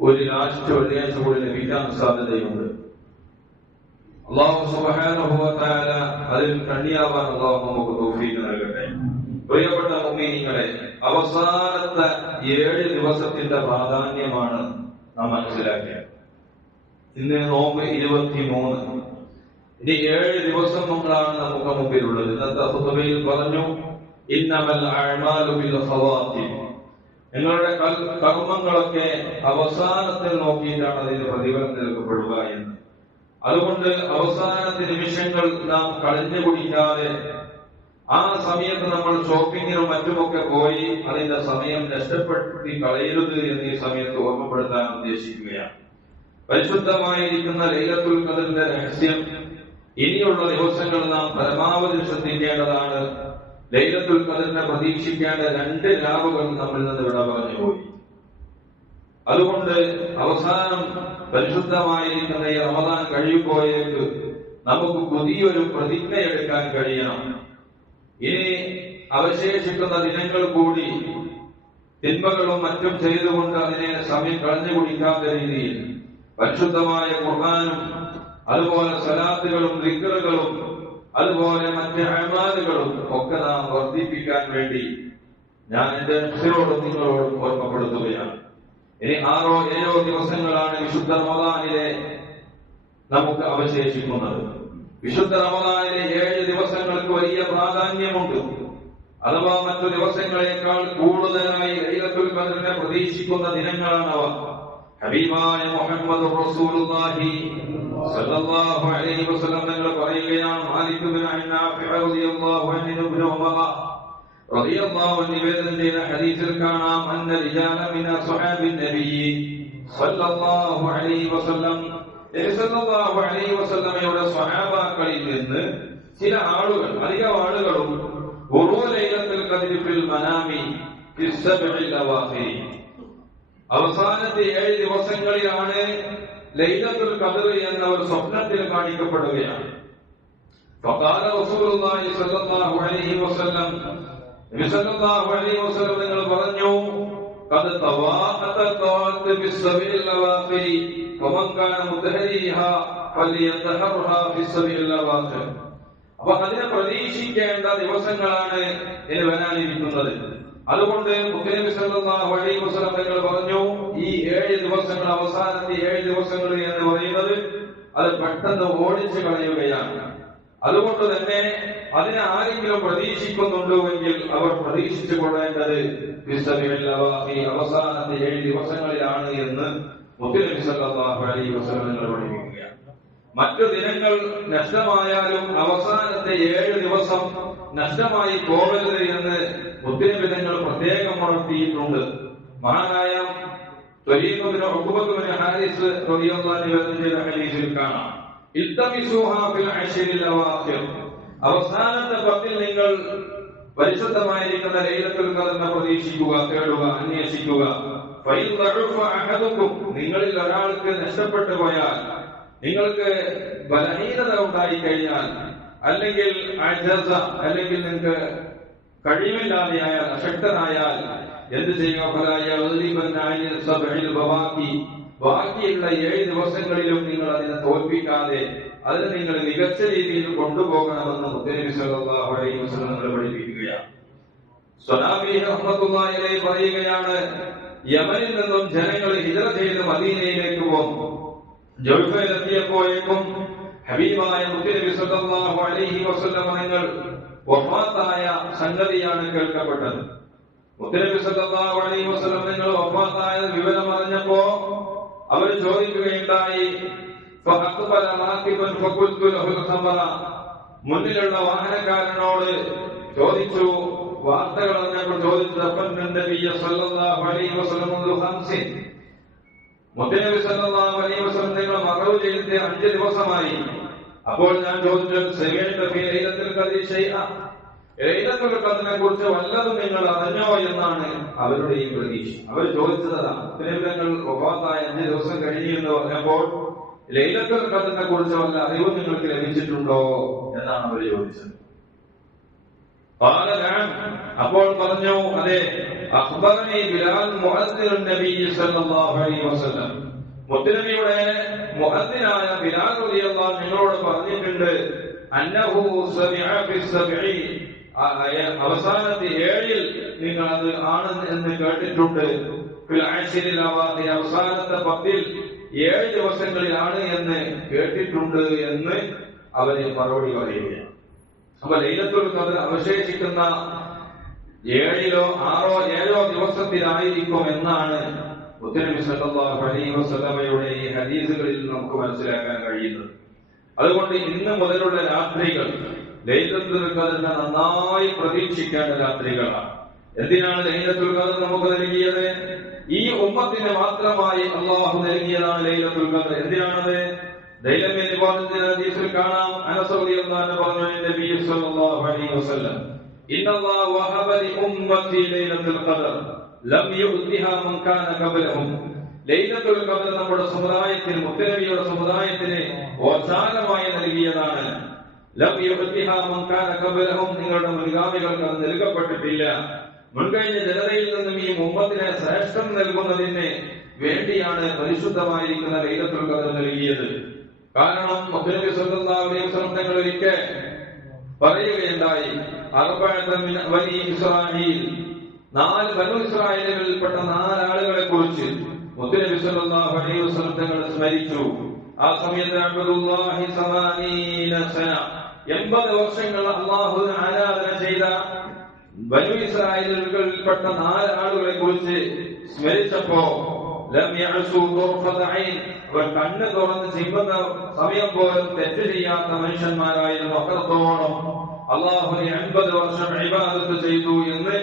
ഒരു ലാസ്റ്റ് വെള്ളിയാഴ്ച കൂടി ലഭിക്കാൻ സാധ്യതയുണ്ട്. അല്ലാഹു സുബ്ഹാനഹു വ തആല അതിൽ കണ്ണിയാവാൻ അല്ലാഹു നമുക്ക് തൗഫീഖ് നൽകട്ടെ. പ്രിയപ്പെട്ട മുഅ്മിനീങ്ങളെ, അവസാനത്തെ 7 ദിവസത്തിന്റെ പ്രാധാന്യമാണ് നാം മനസ്സിലാക്കിയത്. ഇന്ന് നോമ്പ് 23. ഇനി 7 ദിവസങ്ങളാണ് നമുക്ക് മുമ്പിലുള്ളത്. ഇന്നത്തെ ഖുതുബയിൽ പറഞ്ഞു, ഇന്നമൽ അഅ്മാലു ബിൽ ഖവാതിം. നിങ്ങളുടെ കർമ്മങ്ങളൊക്കെ അവസാനത്തിൽ നോക്കിയിട്ടാണ് അതിന് പ്രതിഫലം നൽകപ്പെടുക എന്ന്. അതുകൊണ്ട് അവസാനത്തെ നിമിഷങ്ങൾ നാം കളഞ്ഞു കുടിക്കാതെ, ആ സമയത്ത് നമ്മൾ ഷോപ്പിങ്ങിനും മറ്റുമൊക്കെ പോയി അതിന്റെ സമയം നഷ്ടപ്പെടുത്തി കളയരുത് എന്ന് ഈ സമയത്ത് ഓർമ്മപ്പെടുത്താൻ ഉദ്ദേശിക്കുകയാണ്. പരിശുദ്ധമായിരിക്കുന്ന ലൈലത്തുൽ ഖദറിന്റെ രഹസ്യം ഇനിയുള്ള ദിവസങ്ങൾ നാം പരമാവധി ശ്രദ്ധിക്കേണ്ടതാണ്. ലൈലത്തുൽ ഖദറിനെ പ്രതീക്ഷിക്കേണ്ട 2 രാവുകൾ നമ്മിൽ നിന്ന് വിട പറഞ്ഞു പോയി. അതുകൊണ്ട് അവസാനം പരിശുദ്ധമായിരിക്കുന്ന ഈ റമദാൻ കഴിയുമ്പോഴേക്ക് നമുക്ക് പുതിയൊരു പ്രതിജ്ഞ എടുക്കാൻ കഴിയണം. ഇനി അവശേഷിക്കുന്ന ദിനങ്ങൾ കൂടി തിന്മകളും മറ്റും ചെയ്തുകൊണ്ട് അതിനെ സമയം കളഞ്ഞു കുടിക്കാത്ത രീതിയിൽ പരിശുദ്ധമായ ഖുർആനും അതുപോലെ സലാത്തുകളും ദിക്റുകളും അതുപോലെ മറ്റ് അഅ്മാലുകളും ഒക്കെ നാം വർദ്ധിപ്പിക്കാൻ വേണ്ടി ഞാൻ എന്റെ നഫ്സിനോടും നിങ്ങളോടും ഓർമ്മപ്പെടുത്തുകയാണ്. ഇനി 6-7 ദിവസങ്ങളാണ് വിശുദ്ധ റമദാനിലെ നമുക്ക് അവശേഷിക്കുന്നത്. വിശുദ്ധ റമദാനിലെ 7 ദിവസങ്ങൾക്ക് വലിയ പ്രാധാന്യമുണ്ട്. അഥവാ മറ്റു ദിവസങ്ങളെക്കാൾ കൂടുതലായി ലൈലത്തുൽ ഖദറിനെ പ്രതീക്ഷിക്കുന്ന ദിനങ്ങളാണവ. ഹബീബായ മുഹമ്മദ് റസൂലുള്ളാഹി സ്വല്ലല്ലാഹു അലൈഹി വസല്ലം തങ്ങൾ പറയുകയാണ്, മാലിക് ഇബ്നു നാഫിഅ റളിയല്ലാഹു അൻഹു ഇബ്നു ഉമർ റളിയല്ലാഹു അൻഹു നിവേദനം ചെയ്ത ഹദീസിൽ കാണാം, അന്ന റിജാല മിന സ്വഹാബിൻ നബി സ്വല്ലല്ലാഹു അലൈഹി വസല്ലം, നബി സ്വല്ലല്ലാഹു അലൈഹി വസല്ലമയുടെ സ്വഹാബാക്കളിൽ നിന്ന് ചില ആളുകൾ, അധികം ആളുകളും ലൈലത്തുൽ ഖദ്രി ഫിൽ മനാമി ഫിസ് സബ്ഇൽ അവാഖിർ, അവസാനത്തെ 7 ദിവസങ്ങളിലാണ് ലൈലത്തുൽ ഖദ്ർ എന്ന ഒരു സ്വപ്നത്തിൽ കാണിക്കപ്പെടുകയാണ്. ഫഖാല റസൂലുള്ളാഹി സ്വല്ലല്ലാഹു അലൈഹി വസല്ലം, നബി സ്വല്ലല്ലാഹു അലൈഹി വസല്ലം നിങ്ങൾ പറഞ്ഞു, ഖദ് തവാഅത ഫിസ് സബ്ഇൽ അവാഖിർ വമൻ കാന മുതഹരിഹാ ഫലിയതഹറഹാ ഫിസ് സബ്ഇൽ അവാഖിർ. അപ്പൊ അതിനെ പ്രതീക്ഷിക്കേണ്ട ദിവസങ്ങളാണ് ഇനി വരാനിരിക്കുന്നത്. അതുകൊണ്ട് മുത്തനബി സല്ലല്ലാഹു അലൈഹി വസല്ലം തങ്ങൾ പറഞ്ഞു, ഈ 7 ദിവസങ്ങൾ, അവസാനത്തെ 7 ദിവസങ്ങൾ എന്ന് പറയുന്നത് അത് പെട്ടെന്ന് ഓടിച്ചു കളയുകയാണ്. അതുകൊണ്ട് തന്നെ അതിനെ ആരെങ്കിലും പ്രതീക്ഷിക്കുന്നുണ്ടെങ്കിൽ അവർ പ്രതീക്ഷിച്ചു കൊള്ളേണ്ടത് അവസാനത്തെ 7 ദിവസങ്ങളിലാണ് എന്ന് മുത്തനബി സല്ലല്ലാഹു അലൈഹി വസല്ലം തങ്ങൾ പഠിപ്പിക്കുകയാണ്. മറ്റു ദിനങ്ങൾ നഷ്ടമായാലും അവസാനത്തെ 7 ദിവസം നഷ്ടമായി പോകരുത് എന്ന് മുത്തനബി തങ്ങൾ പ്രത്യേകം ഉണർത്തിയിട്ടുണ്ട്. മഹാനായ ത്വരീഖ് ഇബ്നു ഉഖബത്ത് ഇബ്നു ഹാരിസ് റളിയല്ലാഹു അൻഹു നിവേദനം ചെയ്ത ഹദീസിൽ കാണാം, ഇൽതമിസുഹാ ഫിൽ അശ്റിൽ അവാഖിർ, അവസാനത്തെ 10ൽ നിങ്ങൾ പരിശുദ്ധമായിരിക്കുന്ന ലൈലത്തുൽ ഖദ്റിനെ പ്രതീക്ഷിക്കുക, തേടുക, അന്വേഷിക്കുക. ഫൈൻ ദഅഫ അഹദുക്കും, നിങ്ങളിൽ ഒരാൾക്ക് നഷ്ടപ്പെട്ടു പോയാൽ, നിങ്ങൾക്ക് ബലഹീനത ഉണ്ടായി കഴിഞ്ഞാൽ, അല്ലെങ്കിൽ അജസ, അല്ലെങ്കിൽ നിങ്ങൾക്ക് കഴിവില്ലാതെയായാൽ, അശക്തനായാൽ എന്ത് ചെയ്യുക? ബാക്കിയുള്ള 7 ദിവസങ്ങളിലും നിങ്ങൾ അതിനെ തോൽപ്പിക്കാതെ അതിനെ നിങ്ങൾ മികച്ച രീതിയിൽ കൊണ്ടുപോകണമെന്ന് മുത്തനബി സല്ലല്ലാഹു അലൈഹി വസല്ലം നമ്മളെ പഠിപ്പിക്കുകയാണ്. സ്വനാബി റഹ്മത്തുള്ളാഹി അലൈഹി പറയുകയാണ്, യമനിൽ നിന്നും ജനങ്ങൾ ഹിജ്റ ചെയ്ത് മദീനയിലേക്ക് പോന്നു. ജൗഫയിലെത്തിയപ്പോഴേക്കും ഹബീബായ മുത്തനബി സല്ലല്ലാഹു അലൈഹി വസല്ലം നിങ്ങൾ വഫാത്തായ സംഗതിയാണ് കേൾക്കപ്പെട്ടത്. മുത്തനബി സല്ലല്ലാഹു അലൈഹി വസല്ലം നിങ്ങൾ വഫാത്തായ വിവരം അറിഞ്ഞപ്പോ അവർ ചോദിക്കുകയുണ്ടായി, ഫഅഖബല റാകിബൻ ഫഖുൽതു ലഹുൽ ഖബറ, മുന്നിലുള്ള വാഹനക്കാരനോട് ചോദിച്ചു, വാർത്തകൾ അറിഞ്ഞപ്പോൾ ചോദിച്ചു, നബി സല്ലല്ലാഹു അലൈഹി വസല്ലം ഖംസിൻ, മുത്തനബി സല്ലല്ലാഹു അലൈഹി വസല്ലം നിങ്ങൾ മറവ് ചെയ്തിട്ട് 5 ദിവസമായി. അപ്പോൾ ഞാൻ ചോദിച്ചു, ലൈലത്തുൽ ഖദ്രി ശൈഅ, ലൈലത്തുൽ ഖദ്റിനെ കുറിച്ച് വല്ലതും നിങ്ങൾ അറിഞ്ഞോ എന്നാണ് അവരുടെയും പ്രതീക്ഷ. അവർ ചോദിച്ചതാണ്, മുത്തനബി വഫാത്തായ 5 ദിവസം കഴിഞ്ഞു എന്ന് പറഞ്ഞപ്പോൾ ലൈലത്തുൽ ഖദ്റിനെ കുറിച്ച് വല്ല അറിവ് നിങ്ങൾക്ക് ലഭിച്ചിട്ടുണ്ടോ എന്നാണ് അവർ ചോദിച്ചത്. അപ്പോൾ പറഞ്ഞു, അതെ, അഖ്ബറനി ബിലാൽ മുഅദ്ദിനുൻ നബി സല്ലല്ലാഹു അലൈഹി വസല്ലം, മുത്തനബിയുടെ മുഅദ്ദിനായ ബിലാൽ റളിയല്ലാഹു അൻഹു നിങ്ങളോട് പറഞ്ഞിട്ടുണ്ട്, അന്നഹു സമിഅ ഫി സബ്ഇ, അവസാനത്തെ 7 നിങ്ങൾ അത് ആണ് എന്ന് കേട്ടിട്ടുണ്ട്. ഫിൽ അശ്രിൽ അവാഖിർ, അവസാനത്തെ 10 7 ദിവസങ്ങളിലാണ് എന്ന് കേട്ടിട്ടുണ്ട് എന്ന് അവരെ മറുപടി പറയുകയാണ്. അപ്പൊ ലൈലത്തുൽ ഖദ്ർ അവശേഷിക്കുന്ന 7 6 7 ദിവസത്തിലായിരിക്കും എന്നാണ് മുത്തനബി സല്ലല്ലാഹു അലൈഹി വസല്ലമയുടെ ഈ ഹദീസുകളിൽ നമുക്ക് മനസ്സിലാക്കാൻ കഴിയുന്നത്. അതുകൊണ്ട് ഇന്ന് മുതലുള്ള രാത്രികൾ ലൈലത്തുൽ ഖദ്റിനെ നന്നായി പ്രതീക്ഷിക്കേണ്ട രാത്രികളാണ്. എന്തിനാണ് ലൈലത്തുൽ ഖദ്ർ നമുക്ക് നൽകിയത്? ഈ ഉമ്മത്തിന് മാത്രമായി അല്ലാഹു നൽകിയതാണ് ലൈലത്തുൽ ഖദ്ർ. എന്തിനാണത്? ദൈലമേ നിബാദത്തിന്റെ ഹദീസിൽ കാണാം, അനസ് റളിയല്ലാഹു അൻഹു പറഞ്ഞു, നബി സല്ലല്ലാഹു അലൈഹി വസല്ലം, ഇന്നല്ലാഹു വഹബ ലി ഉമ്മത്തി ലൈലത്തുൽ ഖദ്ർ ലം യുഅതിഹാ മൻ കാന ഖബ്ലഹും. ലൈലത്തുൽ ഖദ്ർ നമ്മുടെ സമുദായത്തിന്, മുത്തനബിയുടെ സമുദായത്തിന് ഓശാനമായി നൽകിയതാണ്. ലം യുഅതിഹാ മൻ കാന ഖബ്ലഹും, നിങ്ങളുടെ മുൻഗാമികൾക്ക് അത് നൽകപ്പെട്ടിട്ടില്ല. മുൻകഴിഞ്ഞ ജനതയിൽ നിന്നും ഈ ഉമ്മത്തിനെ ശ്രേഷ്ഠം നൽകുന്നതിന് വേണ്ടിയാണ് പരിശുദ്ധമായിരിക്കുന്ന ലൈലത്തുൽ ഖദ്ർ നൽകിയത്. കാരണം മുത്തനബി സല്ലല്ലാഹു അലൈഹി വസല്ലം തങ്ങൾ ഒരിക്കൽ പറയുകയുണ്ടായി, അർബഅത്തുൻ മിൻ ബനി ഇസ്രായീൽ, 4 ബനു ഇസ്രായേലുകളിൽപ്പെട്ട 4 ആളുകളെ കുറിച്ച് മുത്തനബി സല്ലല്ലാഹു അലൈഹി വസല്ലം തങ്ങൾ സ്മരിച്ചു. ആ സമയത്ത് അബ്ദുല്ലാഹി 80 സന, 80 വർഷങ്ങൾ അല്ലാഹുവിനെ ആരാധന ചെയ്ത ബനു ഇസ്രായേലുകളിൽപ്പെട്ട 4 ആളുകളെ കുറിച്ച് സ്മരിച്ചപ്പോ ലം യഅസു തുർഫത ഐൻ, അവർ കണ്ണ് തുറന്ന് ചിമ്മുന്ന സമയം പോലും തെറ്റ് ചെയ്യാത്ത മനുഷ്യന്മാരായിരുന്നു. അത്രത്തോളം അല്ലാഹുവിനെ 50 വർഷം ഇബാദത്ത് ചെയ്തു എന്ന്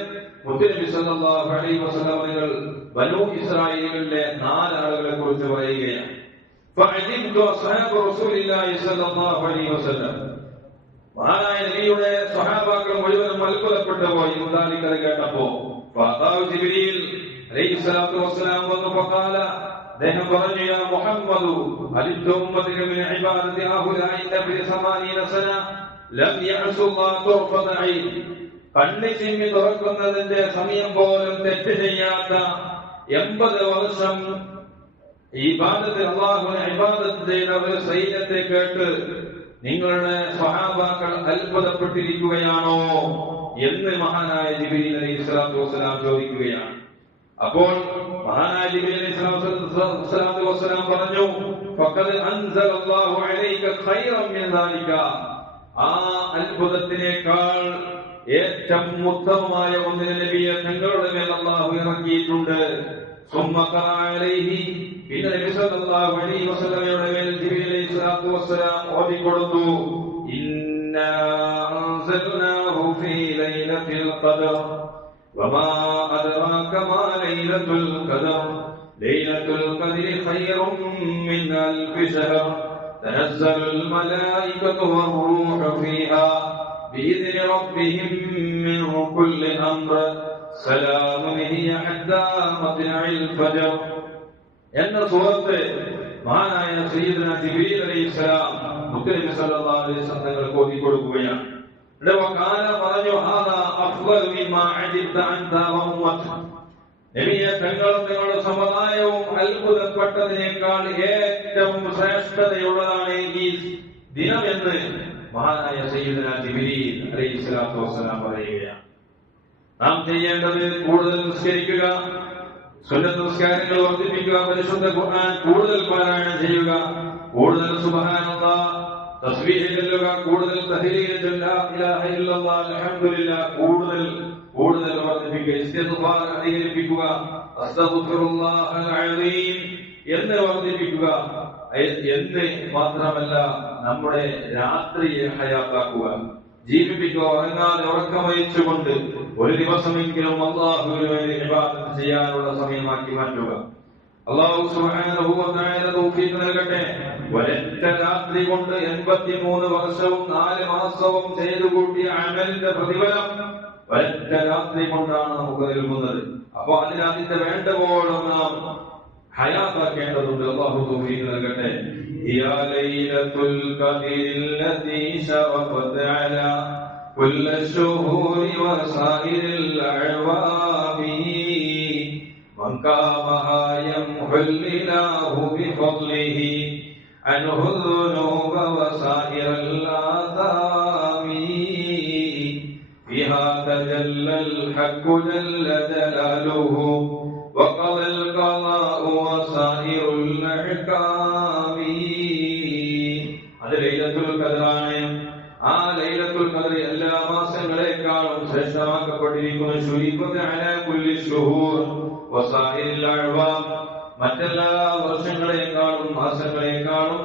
മുത്തനബി സല്ലല്ലാഹു അലൈഹി വസല്ലം നിങ്ങൾ ബനൂ ഇസ്രായേലിലെ 4 ആളുകളെ കുറിച്ച് പറയുകയാണ്. ഫഅജിബ്തു അസ്ഹാബു റസൂലില്ലാഹി സല്ലല്ലാഹു അലൈഹി വസല്ലം, മഹാനായ നബിയുടെ സ്വഹാബാക്കൾ മുഴുവനും അത്ഭുതപ്പെട്ടു പോയി മുതാലിക്കത് കേട്ടപ്പോ. ഫഅതാഉ ജിബ്രീൽ അലൈഹിസ്സലാത്തു വസ്സലാം വന്നു. ഫഖാല, അദ്ദേഹം പറഞ്ഞു, യാ മുഹമ്മദു അലിദ്ദു ഉമ്മതിക മിൻ ഇബാദതി ഹൗലാഇ നബി 80 സന ലം യഅസുല്ലാഹു തുർഫത ഐൻ, കണ്ണ് ചിമ്മി തുറക്കുന്നതിന്റെ സമയം പോലും തെറ്റ് ചെയ്യാത്ത 80 വർഷം ഇബാദത്ത്, അല്ലാഹുവിനെ ഇബാദത്ത് ചെയ്ത ഒരു സൈന്യത്തെ കേട്ട് നിങ്ങളുടെ സ്വഹാബാക്കൾ അത്ഭുതപ്പെട്ടിരിക്കുകയാണോ എന്ന് മഹാനായ ജിബ്രീൽ അലൈഹിസ്സലാത്തു വസ്സലാം ചോദിക്കുകയാണ്. അപ്പോൾ മഹാനായ ജിബ്രീൽ അലൈഹിസ്സലാത്തു വസ്സലാം പറഞ്ഞു, ഫഖദ് അൻസലല്ലാഹു അലൈക ഖൈറൻ മിൻ ദാലിക, ആ അത്ഭുതത്തിനേക്കാൾ ഏറ്റവും ഉത്തമമായ ഒന്നിനെ നബിയെ നിങ്ങളുടെ മേൽ അല്ലാഹു ഇറക്കിയിട്ടുണ്ട്. സുമ്മ ഖറഅ അലൈഹി, പിന്നെ നബി സല്ലല്ലാഹു അലൈഹി വസല്ലമയുടെ മേൽ ജിബ്രീൽ അലൈഹിസ്സലാത്തു വസ്സലാം ഓതിക്കൊടുത്തു, ഇന്നാ അൻസൽനാഹു ഫീ ലൈലത്തിൽ ഖദ്ർ വമാ അദ്റാക മാ ലൈലത്തുൽ ഖദ്ർ ലൈലത്തുൽ ഖദ്രി ഖൈറും മിൻ അൽഫി ശഹർ തനസ്സലുൽ മലായികതു വർ-റൂഹു ഫീഹാ ബിഇذن റബ്ബിഹിം മിൻ കുല്ലി അംർ സലാമുൻ ഹിയ ഹത്താ മത്ലഇൽ ഫജ്ർ എന്ന സൂറത്ത് മഹാനായ സയ്യിദുന ജിബ്രീൽ അലൈഹിസ്സലാം മുത്തനബി സല്ലല്ലാഹു അലൈഹി വസല്ലം തങ്ങൾക്ക് ഓതിക്കൊടുക്കുകയാണ്. വഖാല, പറഞ്ഞു, ഹാദാ അഫ്ളലു മിമ്മാ അജിബ്ത അൻത വ ഉമ്മത, നബിയെ തങ്ങളും നിങ്ങളുടെ സമുദായവും അത്ഭുതപ്പെട്ടതിനേക്കാൾ ഏറ്റവും ശ്രേഷ്ഠതയുള്ളതാണ് ഈ ദിനമെന്ന് മഹാനായ സയ്യിദുന ജിബ്രീൽ അലൈഹിസ്സലാത്തു വസ്സലാം പറയുകയാണ്. നാം ചെയ്യേണ്ടത് കൂടുതൽ നിസ്കരിക്കുക, സുന്നത്ത് നിസ്കാരങ്ങൾ വർദ്ധിപ്പിക്കുക, പരിശുദ്ധ ഖുർആൻ കൂടുതൽ പാരായണം ചെയ്യുക, കൂടുതൽ സുബ്ഹാനല്ലാഹ് തസ്ബീഹ് ചൊല്ലുക, കൂടുതൽ തഹ്ലീൽ ചൊല്ലുക, ലാ ഇലാഹ ഇല്ലല്ലാഹ് അൽഹംദുലില്ലാഹ് കൂടുതൽ വർദ്ധിപ്പിക്കുക, ഇസ്തിഗ്ഫാർ അധികരിപ്പിക്കുക, അസ്തഗ്ഫിറുല്ലാഹൽ അലീം എന്ന് വർദ്ധിപ്പിക്കുക. എന്ന് മാത്രമല്ല, നമ്മുടെ രാത്രിയെ ഹയാത്താക്കുക, ജീവിപ്പിക്കുക. ഉറങ്ങാതെ ഉറക്കമയച്ചുകൊണ്ട് ഒരു ദിവസമെങ്കിലും അല്ലാഹുവിന് വേണ്ടി ഇബാദത്ത് ചെയ്യാനുള്ള സമയമാക്കി മാറ്റുക. അല്ലാഹു സുബ്ഹാനഹു വ തആല തൗഫീഖ് നൽകട്ടെ. ഒരൊറ്റ രാത്രി കൊണ്ട് 83 വർഷവും 4 മാസവും ചെയ്തു കൂട്ടിയ അമലിന്റെ പ്രതിഫലം ഒരൊറ്റ രാത്രി കൊണ്ടാണ് നമുക്ക് നൽകുന്നത്. അപ്പൊ അതിന്റെ വേണ്ടപോലെ നാം ഹയാത്താക്കേണ്ടതുണ്ട്. അല്ലാഹു തൗഫീഖ് നൽകട്ടെ. യാ ലൈലത്തുൽ ഖദ്രില്ലതി ശറഫത് അലാ كل الشهور وسائر الأعوام من قامها يمحو الإله بفضله عنه الذنوب وسائر الآثام فيها تجلى الحق جل جلاله وقضى القضاء وسائر الأحكام. അത് ലൈലത്തുൽ ഖദറാണ്. ആ ലൈലത്തുൽ ഖദർ എല്ലാ മാസങ്ങളെക്കാളും ശ്രേഷ്ഠമാക്കപ്പെട്ടിരിക്കുന്നു. ശുരീഫത്ത് അലാ കുല്ലി ശുഹൂർ വസാഇരിൽ അഅ്വാം, മറ്റെല്ലാ വർഷങ്ങളെക്കാളും മാസങ്ങളെക്കാളും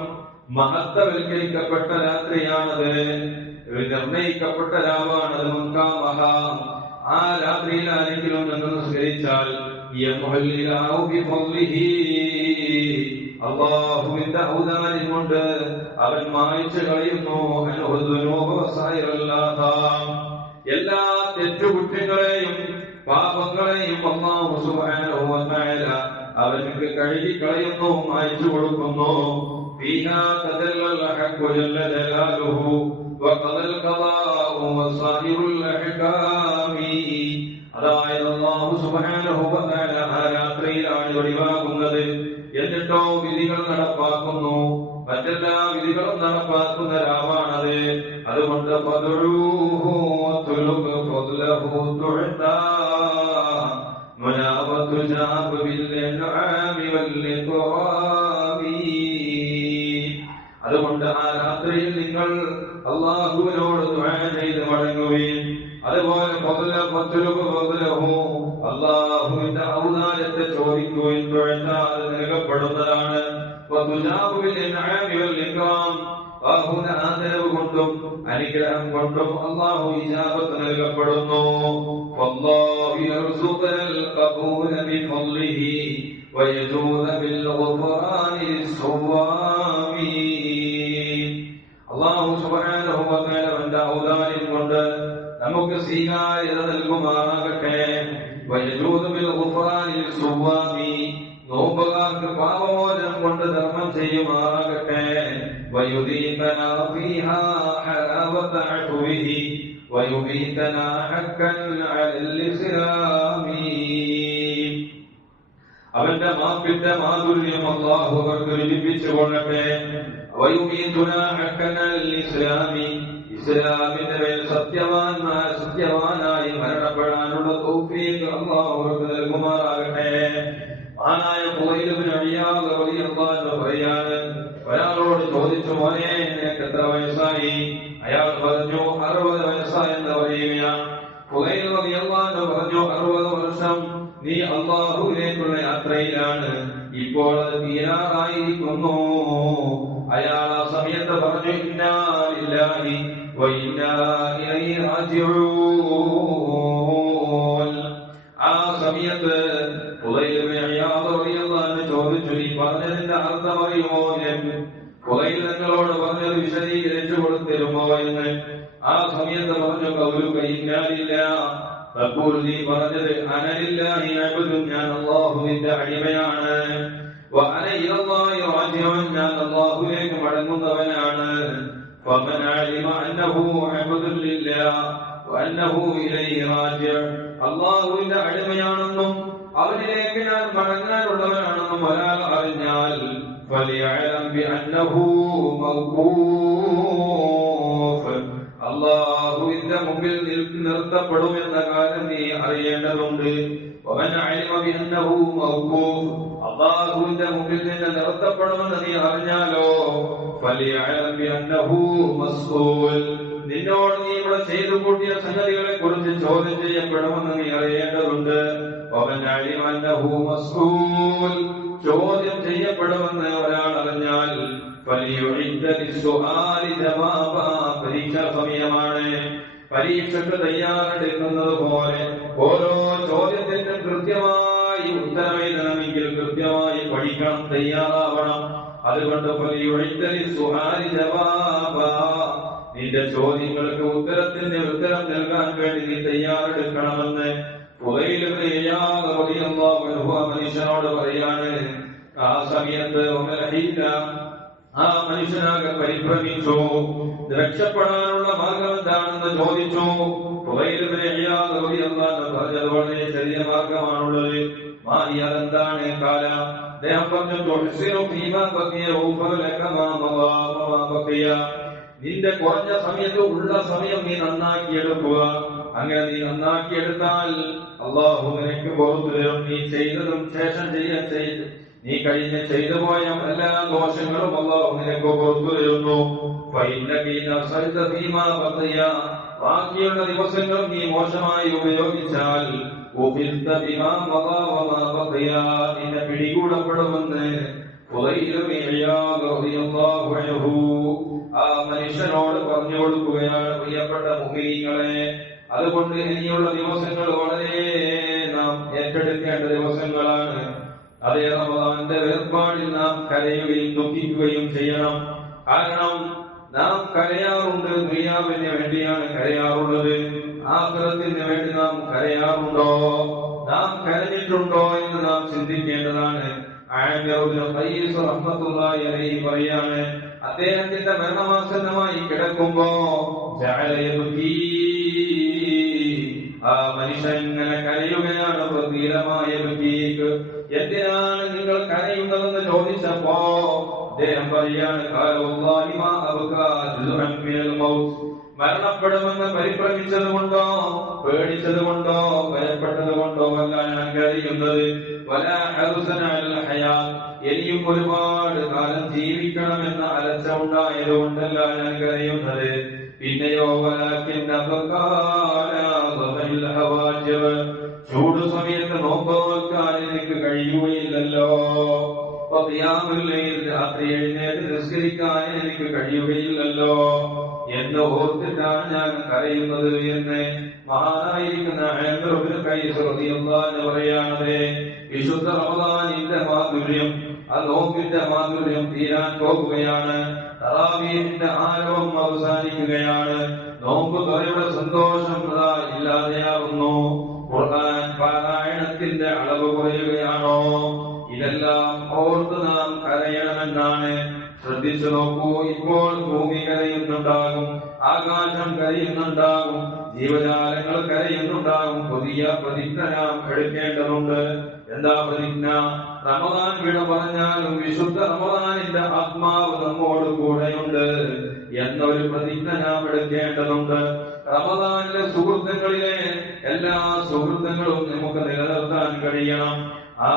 മഹത്വവൽക്കരിക്കപ്പെട്ട രാത്രിയാണത്, നിർണയിക്കപ്പെട്ട രാവാണത്. മുൻകാമഹ, ആ രാത്രിയിൽ ആരെങ്കിലും നിന്ന് നിസ്കരിച്ചാൽ അല്ലാഹുവിന്റെ ഔദാര്യം കൊണ്ട് അവൻ മായ്ച്ചു കളയുന്നു എല്ലാ തെറ്റുകുറ്റങ്ങളെയും പാപങ്ങളെയും അല്ലാഹു സുബ്ഹാനഹു വ തആല അവർക്ക് കഴുകി കളയുന്നു, മായ്ച്ചു കൊടുക്കുന്നു. ഫീഹാ തദല്ലൽ ഹഖ്ഖു ജല്ല ജലാലുഹു വഖദൽ ഖദാഉ വസായിറുൽ അഹ്കാമി. അതായത് അല്ലാഹു സുബ്ഹാനഹു വ തആല ആ രാത്രിയിലാണ് ഒഴിവാകുന്നത്, എന്നിട്ടോ വിധികൾ നടപ്പാക്കുന്നു. മറ്റെല്ലാ വിധികളും നടപ്പാക്കുന്ന രാവാണത്. അതുകൊണ്ട് ഫദ്ഉഹു വത്ലുബ് ഫദ്ലഹു തുഅതാ മുനാവത്തു ജാബ് ബിൽ ഇൻആമി വൽ ഇക്റാമി. അതുകൊണ്ട് ആ രാത്രിയിൽ നിങ്ങൾ അല്ലാഹുവിനോട് ദുആ ചെയ്ത് മടങ്ങുകയും അതുപോലെ അല്ലാഹുവിന്റെ ഔദാര്യത്തെ ചോദിക്കുകയും തുഴച്ചാൽ നൽകപ്പെടുന്നതാണ്. ആദരവ് കൊണ്ടും അനുഗ്രഹം കൊണ്ടും അല്ലാഹു ഇജാബത്ത് നൽകപ്പെടുന്നു. അല്ലാഹു സുബ്ഹാനഹു വ തആല അവന്റെ ഔദാര്യം കൊണ്ട് നമുക്ക് സ്വീകാര്യത നൽകുമാറാകട്ടെ. നോമ്പുകാർക്ക് പാപമോചനം കൊണ്ട് ധർമ്മം ചെയ്യുമാറാകട്ടെ. അവന്റെ മാപ്പിന്റെ മാധുര്യം അല്ലാഹു അവർക്ക് രുചിപ്പിച്ചു കൊള്ളട്ടെ. ഇസ്ലാമിന്റെ മേൽ സത്യവാനായി മരണപ്പെടാനുള്ള തൗഫീഖ് അല്ലാഹു അവർക്ക് നൽകുമാറാകട്ടെ. മഹാനായ ഖുവൈൽ ഇബ്നു ഇയാദ് റളിയല്ലാഹു അൻഹു പറയാണ്, ഒരാളോട് ചോദിച്ചു, മോനെ നിനക്ക് എത്ര വയസ്സായി? അയാൾ പറഞ്ഞു 60 വയസ്സായെന്ന് പറയുകയാണ്. ഖുവൈൽ റളിയല്ലാഹു അൻഹു പറഞ്ഞു, 60 വർഷം നീ അല്ലാഹുവിലേക്കുള്ള യാത്രയിലാണ്, ഇപ്പോൾ അത് തീരാറായിരിക്കുന്നു. അയാൾ ആ സമയത്ത് പറഞ്ഞു, ഇന്നാ ലില്ലാഹി വ ഇന്നാ ഇലൈഹി റാജിഊൻ. ആ സമയത്ത് ഖുവൈൽ ഇബ്നു ഇയാദ് റളിയല്ലാഹു അൻഹു ചോദിച്ചു, ഈ പറഞ്ഞതിന്റെ അർത്ഥം അറിയുമോ? ഖുവൈൽ നിങ്ങളോട് പറഞ്ഞത് വിശദീകരിച്ചു കൊടുത്തിരുമോ എന്ന്. ആ സമയത്ത് പറഞ്ഞു, ഖൗലുക ഇന്നാ ലില്ലാഹി, അപ്പോൾ നീ പറഞ്ഞത് അനലില്ലാഹി അബ്ദുൻ, ഞാൻ അല്ലാഹുവിന്റെ അടിമയാണ്. വഅന ഇലല്ലാഹി റാജിഉൻ, ഞാൻ അല്ലാഹുവിലേക്ക് മടങ്ങുന്നവനാണ്. ഫമൻ അലിമ അന്നഹു അബ്ദുൻ ലില്ലാഹി വഅന്നഹു ഇലൈഹി റാജിഉ, അല്ലാഹുവിന്റെ അടിമയാണെന്നും അവനിലേക്ക് ഞാൻ മടങ്ങാനുള്ളവനാണെന്നും ഒരാൾ അറിഞ്ഞാൽ ഫലിയഅലം ബിഅന്നഹു മൗഖൂഫ്, അല്ലാഹുവിന്റെ മുമ്പിൽ നിർത്തപ്പെടുമെന്ന കാര്യം നീ അറിയേണ്ടതുണ്ട്. വമൻ അലിമ ബിഅന്നഹു മൗഖൂഫ്, അല്ലാഹുവിന്റെ മുമ്പിൽ നിന്ന് നിർത്തപ്പെടുമെന്ന് നീ അറിഞ്ഞാലോ ഫലിയഅലം ബിഅന്നഹു മസ്ഊൽ, നിന്നോട് നീ ഇവിടെ ചെയ്തു കൂട്ടിയ സംഗതികളെ കുറിച്ച് ചോദ്യം ചെയ്യപ്പെടുമെന്ന് നീ അറിയേണ്ടതുണ്ട്. വമൻ അലിമ അന്നഹു മസ്ഊൽ, ചോദ്യം ചെയ്യപ്പെടുമെന്ന് ഒരാൾ അറിഞ്ഞാൽ പരീക്ഷാ സമയമാണ്, പരീക്ഷയ്ക്ക് തയ്യാറെടുക്കുന്നത് പോലെ ഓരോ ചോദ്യത്തിനും കൃത്യമായി ഉത്തരം എഴുതണമെങ്കിൽ കൃത്യമായി പഠിക്കണം, തയ്യാറാവണം. അതുകൊണ്ട് നിന്റെ ചോദ്യങ്ങൾക്ക് ഉത്തരത്തിന് ഉത്തരം നൽകാൻ വേണ്ടി നീ തയ്യാറെടുക്കണമെന്ന് ഖുവൈൽ ഇബ്നു ഇയാദ് റളിയല്ലാഹു അൻഹു മനുഷ്യനോട് പറയാണ്. ആ സമയത്ത് ആ മനുഷ്യനാകെ പരിഭ്രമിച്ചു. രക്ഷപ്പെടാനുള്ള മാർഗം എന്താണെന്ന് ചോദിച്ചു. പറഞ്ഞത് വളരെ ചെറിയ മാർഗമാണുള്ളത്. അതെന്താണ്? കാല അദ്ദേഹം പറഞ്ഞു, നിന്റെ കുറഞ്ഞ സമയത്ത് ഉള്ള സമയം നീ നന്നാക്കിയെടുക്കുക. അങ്ങനെ നീ നന്നാക്കിയെടുത്താൽ അള്ളാഹു നിനക്ക് പുറത്തു തരും. നീ ചെയ്തതും ശേഷം നീ കഴിഞ്ഞ് ചെയ്തു പോയ എല്ലാ ദോഷങ്ങളും അള്ളാഹു നിനക്ക് പുറത്തു തരുന്നു. ബാക്കിയുള്ള ദിവസങ്ങൾ നീ മോശമായി ഉപയോഗിച്ചാൽ നിന്നെ പിടികൂടപ്പെടുമെന്ന് ആ മനുഷ്യനോട് പറഞ്ഞു കൊടുക്കുകയാണ്. പ്രിയപ്പെട്ട മുഅ്മിനീങ്ങളെ, അതുകൊണ്ട് ഇനിയുള്ള ദിവസങ്ങൾ വളരെ നാം ഏറ്റെടുക്കേണ്ട ദിവസങ്ങളാണ്. അതേ റമദാന്റെ വേർപാടിൽ നാം കരയുകയും ദുഃഖിക്കുകയും ചെയ്യണം. കാരണം നാം കരയാറുണ്ട്, ദുനിയാവിന് വേണ്ടിയാണ് കരയാറുള്ളത്. ആഖിറത്തിന് വേണ്ടി നാം കരയാറുണ്ടോ? നാം കരഞ്ഞിട്ടുണ്ടോ എന്ന് നാം ചിന്തിക്കേണ്ടതാണ്. പറയാണ്, അദ്ദേഹത്തിന്റെ മരണമാസന്നമായി കിടക്കുമ്പോ ആ മനുഷ്യൻ ഇങ്ങനെ കരയുകയാണ്. പ്രതീലമായ ബുദ്ധിക്ക് എന്തിനാണ് നിങ്ങൾ കരയുന്നതെന്ന് ചോദിച്ചപ്പോ അദ്ദേഹം പറയാണ്, മരണപ്പെടുമെന്ന് പരിഭ്രമിച്ചത് കൊണ്ടോ പേടിച്ചത് കൊണ്ടോ ഭയപ്പെട്ടത് കൊണ്ടോ അല്ല ഞാൻ കരയുന്നത്. ഇനിയും ഒരുപാട് കാലം ജീവിക്കണമെന്ന അലച്ച ഉണ്ടായത് കൊണ്ടല്ല ഞാൻ കരയുന്നത്. പിന്നെയോ ചൂട് സമയത്ത് നോമ്പ് നോക്കാൻ എനിക്ക് കഴിയുകയില്ലല്ലോ. രാത്രി എഴുന്നേറ്റ് നിസ്കരിക്കാൻ എനിക്ക് കഴിയുകയില്ലല്ലോ എന്ന് ഓർത്തിട്ടാണ് ഞാൻ കരയുന്നത് എന്ന് മഹാനായിരിക്കുന്ന പറയാണത്. വിശുദ്ധ റമദാനിന്റെ മാധുര്യം, ആ നോമ്പിന്റെ മാധുര്യം തീരാൻ പോകുകയാണ്. തറാവീഹിന്റെ ആരവം അവസാനിക്കുകയാണ്. നോമ്പ് തുറയുടെ സന്തോഷം ഇല്ലാതെയാവുന്നു. ഖുർആൻ പാരായണത്തിന്റെ അളവ് കുറയുകയാണോ? ഇതെല്ലാം ഓർത്ത് നാം കരയണമെന്നാണ്. ശ്രദ്ധിച്ചു നോക്കൂ. ഇപ്പോൾ ഭൂമി കരയുന്നുണ്ടാകും, ആകാശം കരയുന്നുണ്ടാകും, ജീവജാലങ്ങൾ കരയുന്നുണ്ടാകും. പുതിയ പ്രതിജ്ഞ നാം എടുക്കേണ്ടതുണ്ട്. എന്താ പ്രതിജ്ഞ? റമദാൻ വിട പറഞ്ഞാലും വിശുദ്ധ റമദാനിന്റെ ആത്മാവ് നമ്മോട് കൂടെയുണ്ട് എന്നൊരു പ്രതിജ്ഞ നാം എടുക്കേണ്ടതുണ്ട്. റമദാനിലെ സുഹൃത്തുക്കളിലെ എല്ലാ സുഹൃത്തുക്കളും നമുക്ക് നിലനിർത്താൻ കഴിയണം. ആ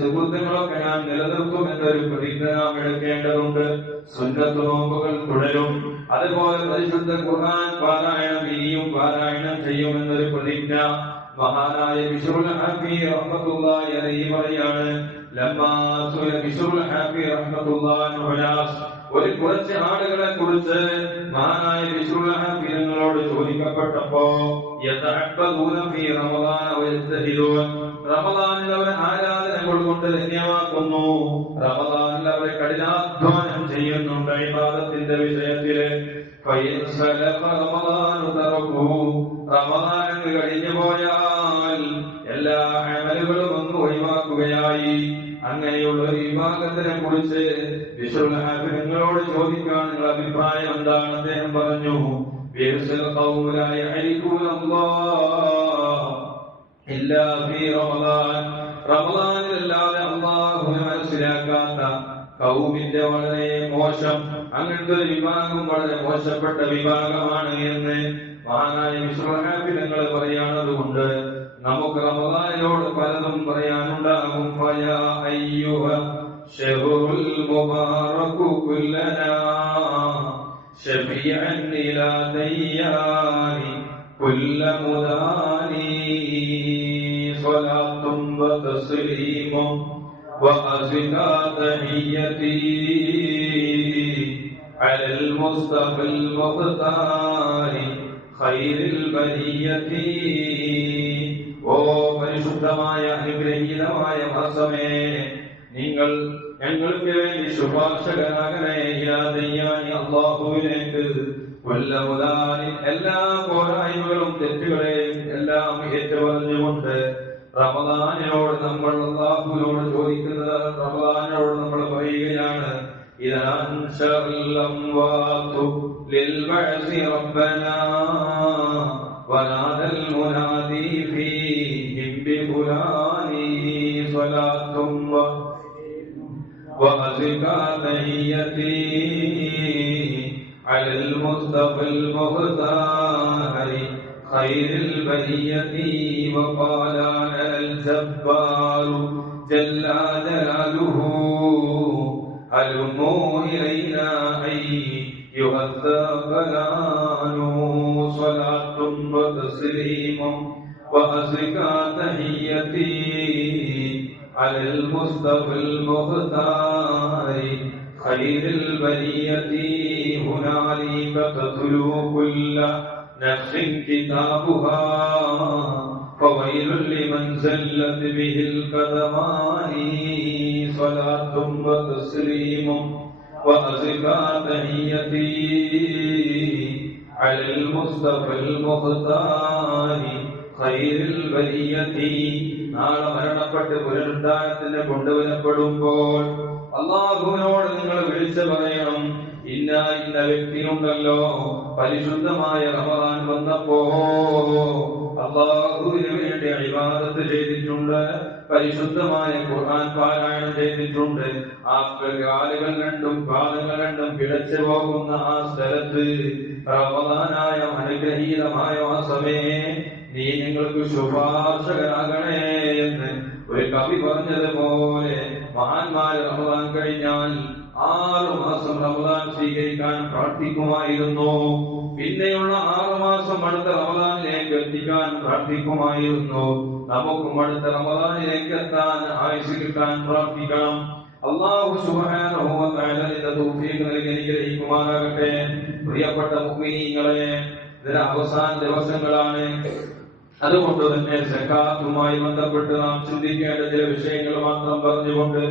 സുഹൃത്തുക്കളൊക്കെ ഞാൻ നിലനിർത്തും എന്നൊരു പ്രതിജ്ഞ നാം എടുക്കേണ്ടതുണ്ട്. സുന്നത്ത് നോമ്പുകൾ തുടരും. അതുപോലെ പരിശുദ്ധ ഖുർആൻ പാരായണം ഇനിയും പാരായണം ചെയ്യുമെന്നൊരു പ്രതിജ്ഞ മഹാനായ ബിശ്റുൽ ഹഫീ റഹ്മത്തുള്ളാഹി അലൈഹി പറയാണ്. ബിശ്റുൽ ഹഫീ റഹ്മത്തുള്ളാഹി അലൈഹി ഒരു കുറച്ച് ആളുകളെ കുറിച്ച് മഹാനായ ബിശ്റുൽ ഹഫീ തങ്ങളോട് ചോദിക്കപ്പെട്ടപ്പോ റമദാനിൽ അവർ ആരാധനകൾ കൊണ്ട് ധന്യമാക്കുന്നു, റമദാനിൽ അവർ കഠിനാധ്വാനം ചെയ്യുന്നുണ്ട് ഇബാദത്തിന്റെ വിഷയത്തില്. റമദാൻ കഴിഞ്ഞു പോയാൽ എല്ലാ അമലുകളും ഒന്ന് ഒഴിവാക്കുകയായി. അങ്ങനെയുള്ള ഒരു വിഭാഗത്തിനെ കുറിച്ച് ബിശ്റുൽ ഹഫീ നിങ്ങളോട് ചോദിക്കാൻ നിങ്ങളുടെ അഭിപ്രായം എന്താണ്? അദ്ദേഹം പറഞ്ഞു, റമദാനിലല്ലാതെ അല്ലാഹുവിനെ മനസ്സിലാക്കാത്ത കൗമിന്റെ വളരെ മോശം, അങ്ങനത്തെ ഒരു വിഭാഗം വളരെ മോശപ്പെട്ട വിഭാഗമാണ് എന്ന് മഹാനായ ബിശ്റുൽ ഹഫീ തങ്ങൾ പറയാണതുകൊണ്ട് നമുക്ക് റമദാനിനോട് പലതും പറയാനുണ്ടാകും. ഫയാ അയ്യുഹ ശഹ്റുൽ മുബാറകു കുല്ലനാ ശഫീഅൻ ഇലാ ദയ്യാനി കുല്ല മുദാനി സ്വലാത്തും വതസ്ലീമും വഅസ്കാ തഹിയ്യതി അലൽ മുസ്തഫൽ മുഖ്താരി ഖൈറുൽ ബരിയതി. ഓ പരിശുദ്ധമായ അനുഗ്രഹീതമായ മാസമേ, നിങ്ങൾ ഞങ്ങൾക്ക് വേണ്ടി ശുപാർശകനാകണേ. അല്ലാഹുവിലേക്ക് കൊല്ലമുദാനിൽ എല്ലാ പോരായ്മകളും തെറ്റുകളെയും എല്ലാം ഏറ്റുപറഞ്ഞുകൊണ്ട് റമദാനിനോട് നമ്മൾ അല്ലാഹുവിനോട് ചോദിക്കുന്നത്, റമദാനിനോട് നമ്മൾ പറയുകയാണ്, إذا أنشر الأموات للبعث ربنا ونادى المنادي فيهم بفلان صلاة وأزكى تحيتي على المصطفى المختار خير البرية وقال أنا الجبار جل جلاله هلموا إلينا أيها الثقلان صلاة وتسليم وأزكى تحيتي على المصطفى المختار خير البرية هنالك تتلو كل نفس كتابها فويل لمن زلت به القدمان صلاة وتسليم وأزكى تحيتي على المصطفى المختار خير البرية നാളെ മരണപ്പെട്ട് പുനരുദ്ധാനത്തിന് കൊണ്ടുവരപ്പെടുമ്പോൾ അല്ലാഹുവിനോട് നിങ്ങൾ വിളിച്ചു പറയണം, ഇന്ന വ്യക്തിയുണ്ടല്ലോ പരിശുദ്ധമായ റമദാൻ വന്നപ്പോ അല്ലാഹുവിന് വേണ്ടി ഇബാദത്ത് ചെയ്തിട്ടുണ്ട്, പരിശുദ്ധമായ ഖുർആൻ പാരായണം ചെയ്തിട്ടുണ്ട്. ആ കാലുകൾ രണ്ടും പാദങ്ങൾ രണ്ടും പിഴച്ചു പോകുന്ന ആ സ്ഥലത്ത് റമദാനായ അനുഗ്രഹീതമായ മാസമേ നീ നിങ്ങൾക്ക് ശുപാർശകനാകണേ എന്ന് ഒരു കവി പറഞ്ഞതുപോലെ മഹാന്മാര് റമദാൻ കഴിഞ്ഞാൽ 6 മാസം റമദാൻ സ്വീകരിക്കാൻ പ്രാർത്ഥിക്കുമായിരുന്നു. പിന്നെയുള്ള 6 മാസം അടുത്ത റമദാനിലേക്ക് എത്തിക്കാൻ പ്രാർത്ഥിക്കുമായിരുന്നു. നമുക്കും അടുത്ത റമദാനിലേക്ക് എത്താൻ ആയുസ് കിട്ടാൻ പ്രാർത്ഥിക്കണം. അല്ലാഹു സുബ്ഹാനഹു വ തആല തൗഫീഖ് നൽകി അനുഗ്രഹിക്കുമാറാകട്ടെ. പ്രിയപ്പെട്ട മുഅ്മിനീങ്ങളെ, ഇതിന്റെ അവസാന ദിവസങ്ങളാണ്. അതുകൊണ്ട് തന്നെ സകാത്തുമായി ബന്ധപ്പെട്ട് നാം ചിന്തിക്കേണ്ട ചില വിഷയങ്ങൾ മാത്രം പറഞ്ഞുകൊണ്ട്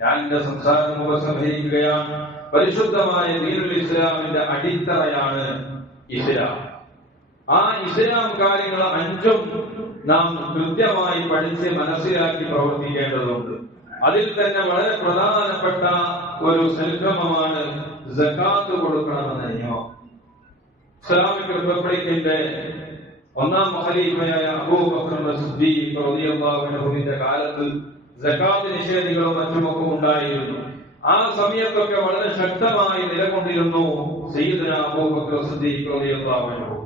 ഞാൻ എന്റെ സംസാരം ഉപസംഹരിക്കുകയാണ്. പരിശുദ്ധമായ ദീനുൽ ഇസ്ലാമിന്റെ അടിത്തറയാണ് ഇസ്ലാം. ആ ഇസ്ലാം കാര്യങ്ങൾ 5ഉം നാം കൃത്യമായി പഠിച്ച് മനസ്സിലാക്കി പ്രവർത്തിക്കേണ്ടതുണ്ട്. അതിൽ തന്നെ വളരെ പ്രധാനപ്പെട്ട ഒരു സൽക്രമമാണ് സകാത്ത് കൊടുക്കണമെന്ന നിയമം. ഇസ്ലാമിക് റിപ്പബ്ലിക്കിന്റെ 1ാം ഖലീഫയായ അബൂബക്കർ സിദ്ദീഖ് റളിയല്ലാഹു അൻഹുവിന്റെ കാലത്ത് സകാത്ത് നിഷേധികളും മറ്റുമൊക്കെ ഉണ്ടായിരുന്നു. ആ സമയത്തൊക്കെ വളരെ ശക്തമായി നിലകൊണ്ടിരുന്നു സയ്യിദുന അബൂബക്കർ സിദ്ദീഖ് റളിയല്ലാഹു അൻഹു.